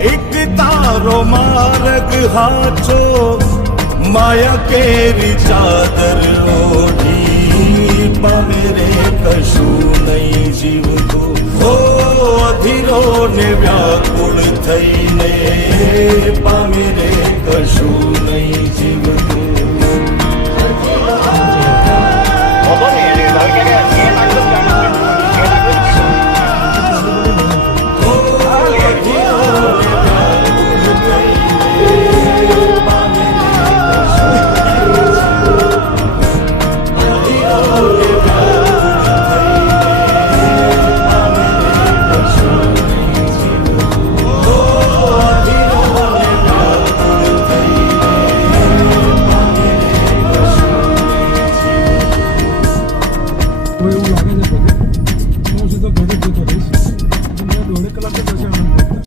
એક તારો માર્ગ હાચો માયા કેરી ચાદર ઓઢી પામે રે કશું નહીં જીવતું હો અધીરો ને વ્યાકુળ થઈને પામે રે